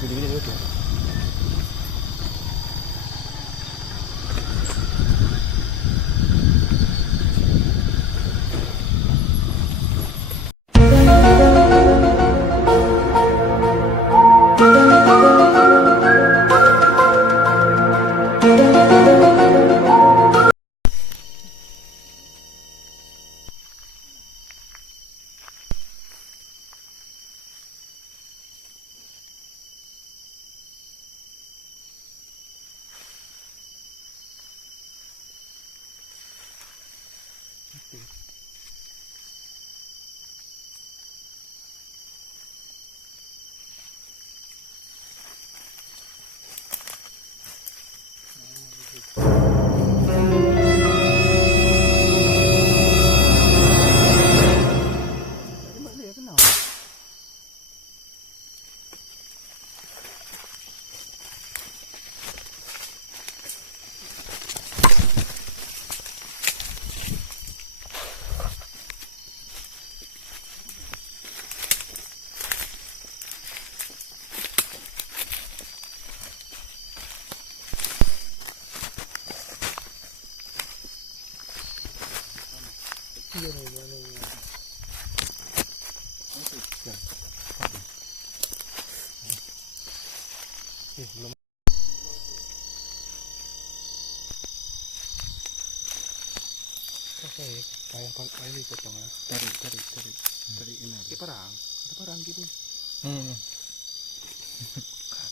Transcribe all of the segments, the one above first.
Gede-gede dulu tuh. Tembak dia kenal. Iya nih, mana yang belum. Oke, kayak ini potong ya. Tarik ini. Kayak parang, ada parang gitu.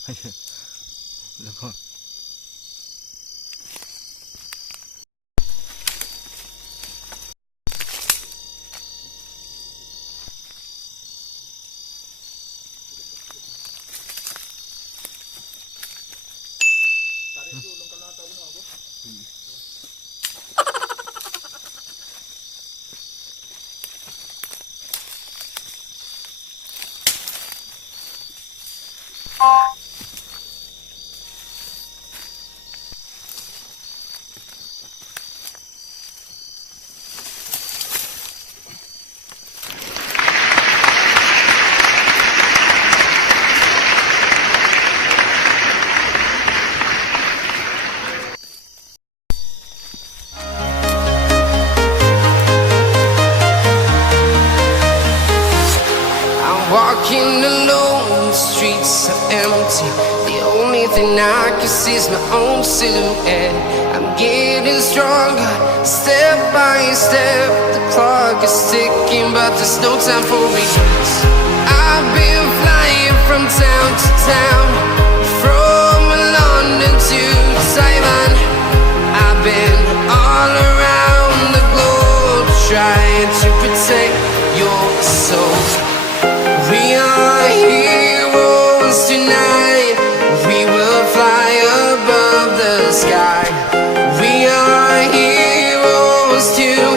Aja. Udah. Walking alone, the streets are empty. The only thing I can see is my own silhouette. I'm getting stronger, step by step. The clock is ticking, but there's no time for regrets. I've been flying from town to town, from London to Taiwan. I've been all around the globe, trying to protect your soul. We are heroes tonight. We will fly above the sky. We are heroes tonight.